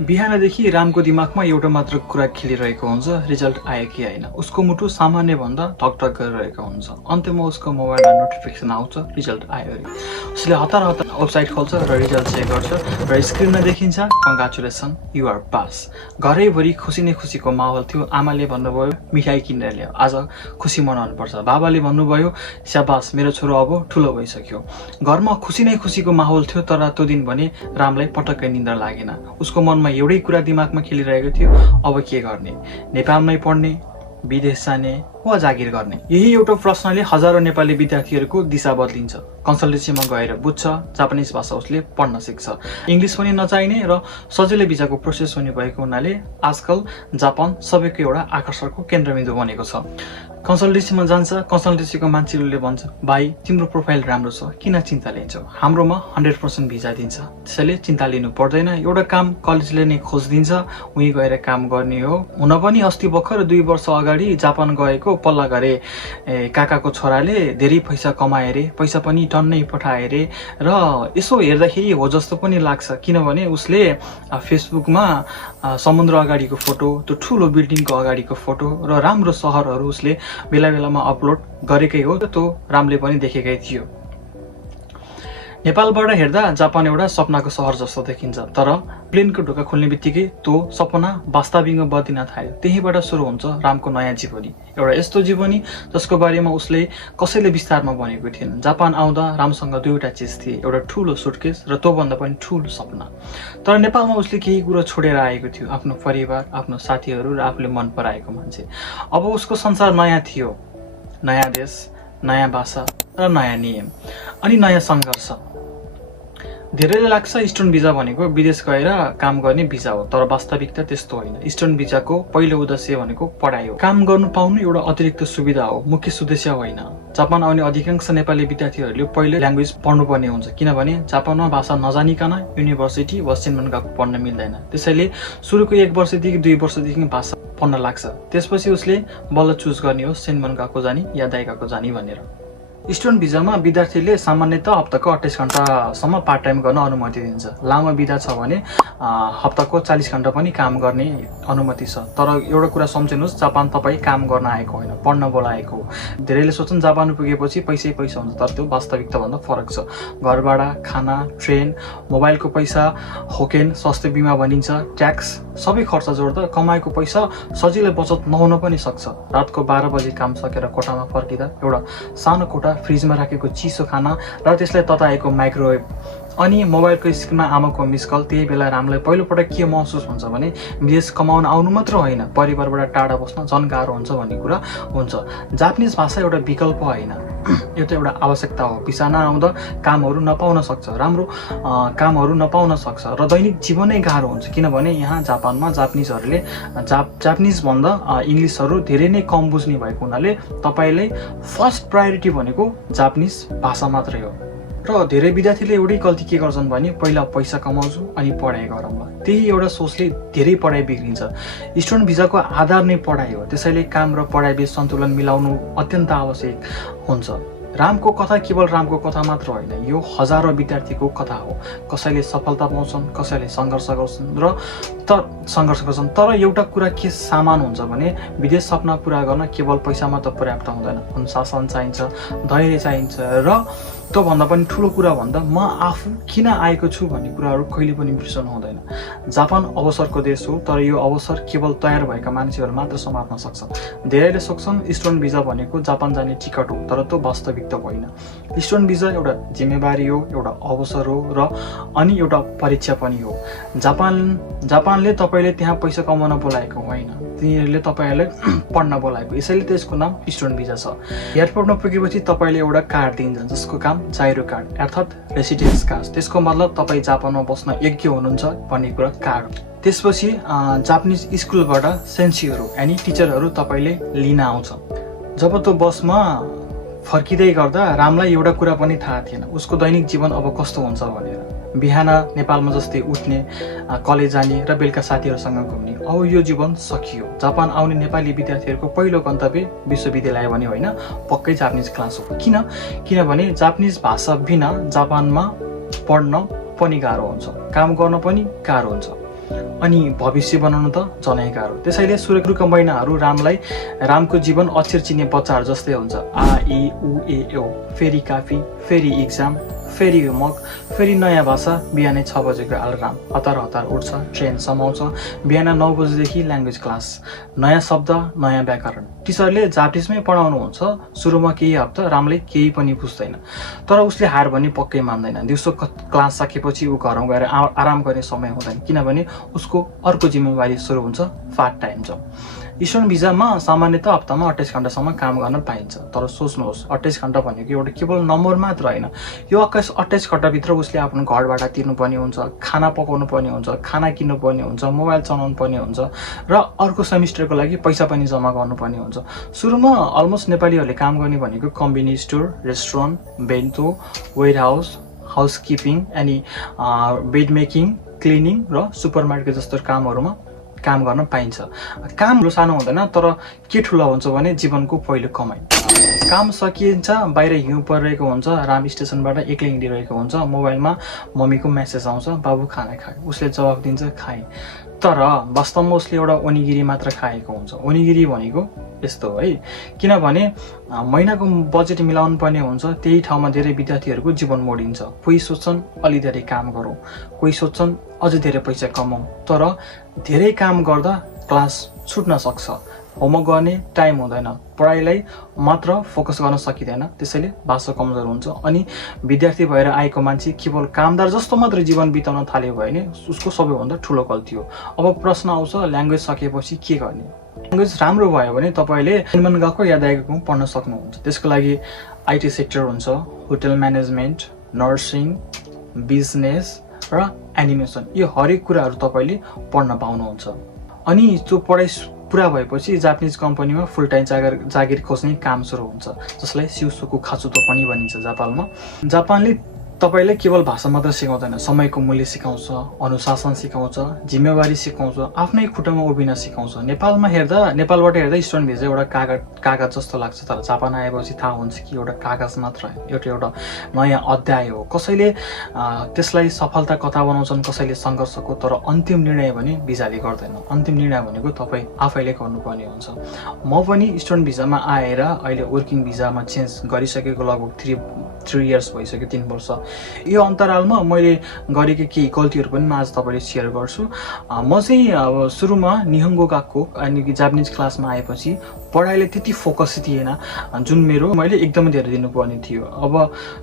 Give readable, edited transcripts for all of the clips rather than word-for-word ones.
बिहानदेखि रामको दिमागमा एउटा मात्र कुरा खेलिरहेको हुन्छ, रिजल्ट आयो कि आएन। उसको मुटु सामान्य भन्दा ठकठक गरिरहेको हुन्छ। अन्त्यमा उसको मोबाइलमा नोटिफिकेसन आउँछ, रिजल्ट आयो अरे। उसले हतार हतार वेबसाइट खोल्छ र रिजल्ट चेक गर्छ र स्क्रिनमा देखिन्छ, कङ्ग्रेचुलेसन, यु आर पास। घरैभरि खुसी नै खुसीको माहौल थियो। आमाले भन्नुभयो मिठाई किनेर ल्याऊ, आज खुसी मनाउनु पर्छ। बाबाले भन्नुभयो स्याबास, मेरो छोरो अब ठुलो भइसक्यो। घरमा खुसी नै खुसीको माहौल थियो, तर त्यो दिन भने रामलाई पटक्कै निन्द्रा लागेन। उसको मनमा एउटै कुरा दिमागमा खेलिरहेको थियो, अब के गर्ने? नेपालमै पढ्ने, विदेश जाने वा जागिर गर्ने? यही एउटा प्रश्नले हजारौं नेपाली विद्यार्थीहरूको दिशा बदलिन्छ। कन्सल्टेन्सीमा गएर बुझ्छ, जापानिज भाषा उसले पढ्न सिक्छ, इङ्ग्लिस पनि नचाहिने र सजिलै भिजाको प्रोसेस हुने भएको हुनाले आजकल जापान सबैको एउटा आकर्षणको केन्द्रबिन्दु बनेको छ। कन्सल्टेन्सीमा जान्छ, कन्सल्टेन्सीको मान्छेहरूले भन्छ भाइ तिम्रो प्रोफाइल राम्रो छ, किन चिन्ता लिन्छौ? हाम्रोमा 100% भिजा दिन्छ, त्यसैले चिन्ता लिनु पर्दैन। एउटा काम कलेजले नै खोजिदिन्छ, उहीँ गएर काम गर्ने हो। हुन पनि अस्ति भर्खर 2 वर्ष अगाडि जापान गएको पल्ला घरे काकाको छोराले धेरै पैसा कमाए रे, पैसा पनि टन्नै पठाए रे। र यसो हेर्दाखेरि हो जस्तो पनि लाग्छ, किनभने उसले फेसबुकमा समुद्र अगाडिको फोटो, त्यो ठुलो बिल्डिङको अगाडिको फोटो र राम्रो सहरहरू उसले बेला बेलामा अपलोड गरेकै हो। त्यो रामले पनि देखेकै थियो। नेपालबाट हेर्दा जापान एउटा सपनाको सहर जस्तो देखिन्छ, तर प्लेनको ढोका खुल्ने बित्तिकै त्यो सपना वास्तविकमा बद्लिन थाल्यो। त्यहीबाट सुरु हुन्छ रामको नयाँ जीवनी, एउटा यस्तो जीवनी जसको बारेमा उसले कसैले विस्तारमा भनेको थिएन। जापान आउँदा रामसँग 2वटा चिज थिए, एउटा ठुलो सुटकेस र त्योभन्दा पनि ठुलो सपना। तर नेपालमा उसले केही कुरा छोडेर आएको थियो, आफ्नो परिवार, आफ्नो साथीहरू र आफूले मन पराएको मान्छे। अब उसको संसार नयाँ थियो, नयाँ देश, नयाँ भाषा र नयाँ नियम अनि नयाँ सङ्घर्ष। धेरैले लाग्छ स्टुडेन्ट भिजा भनेको विदेश गएर काम गर्ने भिजा हो, तर वास्तविकता त्यस्तो होइन। स्टुडेन्ट भिजाको पहिलो उद्देश्य भनेको पढाइ हो। काम गर्नु पाउनु एउटा अतिरिक्त सुविधा हो, मुख्य उद्देश्य होइन। जापान आउने अधिकांश नेपाली विद्यार्थीहरूले पहिले ल्याङ्ग्वेज पढ्नुपर्ने हुन्छ, किनभने जापानमा भाषा नजानिकन युनिभर्सिटी वा सेन्मनगाको पढ्न मिल्दैन। त्यसैले सुरुको 1 वर्षदेखि 2 वर्षदेखि भाषा पढ्न लाग्छ। त्यसपछि उसले बल्ल चुज गर्ने हो सेन्मनगाको जाने या दाइगाको जाने भनेर। स्टुडेन्ट भिजामा विद्यार्थीले सामान्यतः हप्ताको 28 घण्टासम्म पार्ट टाइम गर्न अनुमति दिन्छ। लामो बिदा छ भने हप्ताको 40 घण्टा पनि काम गर्ने अनुमति छ। तर एउटा कुरा सम्झिनुहोस्, जापान तपाईँ काम गर्न आएको होइन, पढ्न बोलाएको हो। धेरैले सोच्छन् जापान पुगेपछि पैसै पैसा हुन्छ, तर त्यो वास्तविकताभन्दा फरक छ। घर भाडा, खाना, ट्रेन, मोबाइलको पैसा, होकेन, स्वास्थ्य बिमा भनिन्छ, ट्याक्स, सबै खर्च जोड्दा कमाएको पैसा सजिलै बचत नहुन पनि सक्छ। रातको 12 बजे काम सकेर कोठामा फर्किँदा एउटा सानो कोठा, फ्रिजमा राखेको चिसो खाना र त्यसलाई तताएको माइक्रोवेभ अनि मोबाइलको स्क्रिनमा आमाको मिस कल। त्यही बेला रामलाई पहिलोपटक के महसुस हुन्छ भने विदेश कमाउन आउनु मात्र होइन, परिवारबाट टाढा बस्न झन् गाह्रो हुन्छ भन्ने कुरा हुन्छ। जापानिज भाषा एउटा विकल्प होइन, यो त एउटा आवश्यकता हो। भिसा नआउँदा कामहरू नपाउन सक्छ, राम्रो कामहरू नपाउन सक्छ र दैनिक जीवनै गाह्रो हुन्छ, किनभने यहाँ जापानमा जापानिजहरूले जापानिज भन्दा इङ्ग्लिसहरू धेरै नै कम बुझ्ने भएको हुनाले तपाईँले फर्स्ट प्रायोरिटी भनेको जापानिज भाषा मात्रै हो। र धेरै विद्यार्थीले एउटै गल्ती के गर्छन् भने पहिला पैसा कमाउँछु अनि पढाइ गरौँला, त्यही एउटा सोचले धेरै पढाइ बिग्रिन्छ। स्टुडेन्ट भिजाको आधार नै पढाइ हो, त्यसैले काम र पढाइ बीच सन्तुलन मिलाउनु अत्यन्त आवश्यक हुन्छ। रामको कथा केवल रामको कथा मात्र होइन, यो हजारौं विद्यार्थीको कथा हो। कसैले सफलता पाउँछन्, कसैले सङ्घर्ष गर्छन्, तर एउटा कुरा के सामान हुन्छ भने विदेश सपना पुरा गर्न केवल पैसा मात्र पर्याप्त हुँदैन। अनुशासन चाहिन्छ, धैर्य चाहिन्छ र त्योभन्दा पनि ठुलो कुरा भन्दा म आफू किन आएको छु भन्ने कुराहरू कहिले पनि बिर्सनु हुँदैन। जापान अवसरको देश हो, तर यो अवसर केवल तयार भएका मान्छेहरू मात्र समात्न सक्छ। धेरैले सोच्छन् स्टुडेन्ट भिजा भनेको जापान जाने टिकट हो, तर त्यो वास्तविकता होइन। स्टुडेन्ट भिजा एउटा जिम्मेवारी हो, एउटा अवसर हो र अनि एउटा परीक्षा पनि हो। जापानले तपाईँले त्यहाँ पैसा कमाउन बोलाएको होइन, तिनीहरूले तपाईँहरूलाई पढ्न बोलाएको, यसैले त्यसको नाम स्टुडेन्ट भिजा छ। एयरपोर्टमा पुगेपछि तपाईँले एउटा कार्ड दिन्छ जसको काम जाइरो कार्ड अर्थात् रेसिडेन्स कार्ड। त्यसको मतलब तपाईँ जापानमा बस्न योग्य हुनुहुन्छ भन्ने कुरा कार्ड। त्यसपछि जापानिज स्कुलबाट सेन्सीहरू यानि टिचरहरू तपाईँले लिन आउँछ। जब त्यो बसमा फर्किँदै गर्दा रामलाई एउटा कुरा पनि थाहा थिएन, उसको दैनिक जीवन अब कस्तो हुन्छ भनेर। बिहान नेपालमा जस्तै उठ्ने, कलेज जाने र बेलुका साथीहरूसँग घुम्ने, अब यो जीवन सकियो। जापान आउने नेपाली विद्यार्थीहरूको पहिलो गन्तव्य विश्वविद्यालय भने होइन, पक्कै जापानिज क्लास हो। किनभने जापानिज भाषा बिना जापानमा पढ्न पनि गाह्रो हुन्छ, काम गर्न पनि गाह्रो हुन्छ। अनि भविष्य बनाउनु त झनै गाह्रो। त्यसैले सुरुका महिनाहरू रामको जीवन अक्षर चिन्ने बच्चाहरू जस्तै हुन्छ। आ इ उ ए ओ, फेरि काफी, फेरि इक्जाम, फेरि होमवर्क, फेरि नयाँ भाषा। बिहानै 6 बजेको अलार्म, हतार हतार उठ्छ, ट्रेन समाउँछ, बिहान 9 बजेदेखि ल्याङ्ग्वेज क्लास, नयाँ शब्द, नयाँ व्याकरण। टिचरले जापानिजमै पढाउनुहुन्छ। सुरुमा केही हप्ता रामले केही पनि बुझ्दैन, तर उसले हार भने पक्कै मान्दैन। दिउँसो क्लास सकेपछि ऊ घरमा गएर आराम गर्ने समय हुँदैन, किनभने उसको अर्को जिम्मेवारी सुरु हुन्छ, पार्ट टाइम जब। स्टुडेन्ट भिजामा सामान्यतः हप्तामा 28 घण्टासम्म काम गर्न पाइन्छ। तर सोच्नुहोस्, 28 घण्टा भनेको एउटा केवल नम्बर मात्र होइन। यो 28 घण्टाभित्र उसले आफ्नो घरबाट तिर्नुपर्ने हुन्छ, खाना पकाउनु पर्ने हुन्छ, खाना किन्नुपर्ने हुन्छ, मोबाइल चलाउनु पर्ने हुन्छ र अर्को सेमिस्टरको लागि पैसा पनि जम्मा गर्नुपर्ने हुन्छ। सुरुमा अलमोस्ट नेपालीहरूले काम गर्ने भनेको कम्बिनी स्टोर, रेस्टुरेन्ट, बेन्तो, वेयर हाउसकिपिङ अनि बेड मेकिङ, क्लिनिङ र सुपरमार्केट जस्तो कामहरूमा काम गर्न पाइन्छ। काम सानो हुँदैन, तर के ठुलो हुन्छ भने जीवनको पहिलो कमाइ। काम सकिन्छ, बाहिर हिउँ परिरहेको हुन्छ, राम स्टेसनबाट एक्लै हिँडिरहेको हुन्छ, मोबाइलमा मम्मीको मेसेज आउँछ, बाबु खाना खाए। उसले जवाफ दिन्छ, खाएँ। तर वास्तवमा उसले एउटा ओनिगिरी मात्र खाएको हुन्छ। ओनिगिरी भनेको यस्तो हो है, किनभने महिनाको बजेट मिलाउनु पर्ने हुन्छ। त्यही ठाउँमा धेरै विद्यार्थीहरूको जीवन मोडिन्छ। कोही सोच्छन् अलि धेरै काम गरौँ, कोही सोच्छन् अझ धेरै पैसा कमाउँ। तर धेरै काम गर्दा क्लास छुट्न सक्छ, होमवर्क गर्ने टाइम हुँदैन, पढाइलाई मात्र फोकस गर्न सकिँदैन। त्यसैले भाषा कमजोर हुन्छ अनि विद्यार्थी भएर आएको मान्छे केवल कामदार जस्तो मात्र जीवन बिताउन थाल्यो भने उसको सबैभन्दा ठुलो गल्ती हो। अब प्रश्न आउँछ, ल्याङ्ग्वेज सकेपछि के गर्ने? ल्याङ्ग्वेज राम्रो भयो भने तपाईँले मनमन गएको या दाइगएको पढ्न सक्नुहुन्छ। त्यसको लागि आइटी सेक्टर हुन्छ, होटल म्यानेजमेन्ट, नर्सिङ, बिजनेस र एनिमेसन। यो हरेक कुराहरू तपाईँले पढ्न पाउनुहुन्छ। अनि त्यो पढाइ पुरा भएपछि जापानिज कम्पनीमा फुल टाइम जागिर खोज्ने काम सुरु हुन्छ, जसलाई सिउसोकु खाचुतो पनि भनिन्छ जापानमा। जापानले तपाईँले केवल भाषा मात्र सिकाउँदैन, समयको मूल्य सिकाउँछ, अनुशासन सिकाउँछ, जिम्मेवारी सिकाउँछ, आफ्नै खुट्टामा उभिन सिकाउँछ। नेपालबाट हेर्दा स्टुडेन्ट भिजा एउटा कागज जस्तो लाग्छ, तर जापान आएपछि थाहा हुन्छ कि एउटा कागज मात्र एउटा नयाँ अध्याय हो। कसैले त्यसलाई सफलता कथा बनाउँछन्, कसैले सङ्घर्षको, तर अन्तिम निर्णय भने भिजाले गर्दैन। अन्तिम निर्णय भनेको तपाईँ आफैले गर्नुपर्ने हुन्छ। म पनि स्टुडेन्ट भिजामा आएर अहिले वर्किङ भिजामा चेन्ज गरिसकेको लगभग 3 इयर्स भइसक्यो, 3 वर्ष। यो अन्तरालमा मैले गरेको केही गल्तीहरू पनि म आज तपाईँले सेयर गर्छु। म चाहिँ अब सुरुमा निहङ्गो गएको अनि जापानिज क्लासमा आएपछि पढाइले त्यति फोकस थिएन जुन मैले एकदमै धेरै दिनुपर्ने थियो। अब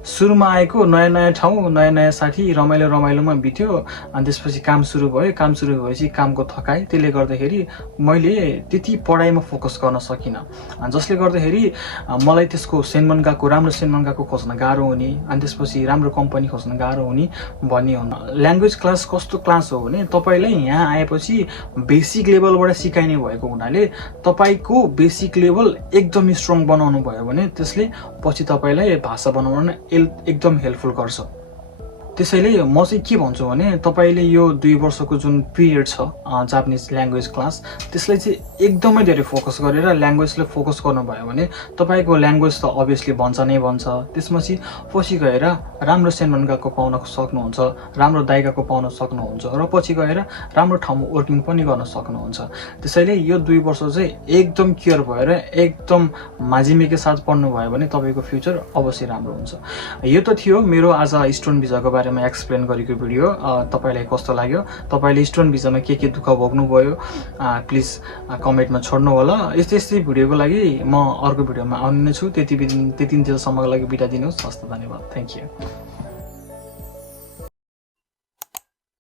सुरुमा आएको नयाँ नयाँ ठाउँ, नयाँ नयाँ साथी, रमाइलोमा बित्यो। अनि त्यसपछि काम सुरु भयो। काम सुरु भएपछि कामको थकाइ, त्यसले गर्दाखेरि मैले त्यति पढाइमा फोकस गर्न सकिनँ, जसले गर्दाखेरि मलाई त्यसको राम्रो सेन्मनगाको खोज्न गाह्रो हुने, अनि त्यसपछि राम्रो कम्पनी खोज्न गाह्रो हुने भन्ने हुन। ल्याङ्ग्वेज क्लास कस्तो क्लास हो भने तपाईँलाई यहाँ आएपछि बेसिक लेभलबाट सिकाइने भएको हुनाले तपाईँको बेसिक लेभल एकदम स्ट्रङ बनाउनु भयो भने त्यसले पछि तपाईँलाई भाषा बनाउन एकदम हेल्पफुल गर्छ। त्यसैले म चाहिँ के भन्छु भने तपाईँले यो 2 वर्षको जुन पिरियड छ जापानिज ल्याङ्ग्वेज क्लास, त्यसलाई चाहिँ एकदमै धेरै फोकस गरेर ल्याङ्ग्वेजलाई फोकस गर्नुभयो भने तपाईँको ल्याङ्ग्वेज त अभियसली बन्छ नै बन्छ। त्यसपछि पछि गएर राम्रो सेन्मनगाको पाउन सक्नुहुन्छ, राम्रो दाइगाको पाउन सक्नुहुन्छ र पछि गएर राम्रो ठाउँमा वर्किङ पनि गर्न सक्नुहुन्छ। त्यसैले यो 2 वर्ष चाहिँ एकदम केयर भएर एकदम माजिमेकै साथ पढ्नुभयो भने तपाईँको फ्युचर अवश्य राम्रो हुन्छ। यो त थियो मेरो आज स्टुडेन्ट भिजाको बारेमा एक्सप्लेन गरेको भिडियो। तपाईँलाई कस्तो लाग्यो? तपाईँले स्टुडेन्ट भिजामा के दुःख भोग्नुभयो प्लिज कमेन्टमा छोड्नु होला। यस्तै भिडियोको लागि म अर्को भिडियोमा आउने नै छु। त्यति दिनसम्मको लागि बिदा दिनुहोस्। हस्त, धन्यवाद, थ्याङ्क यू।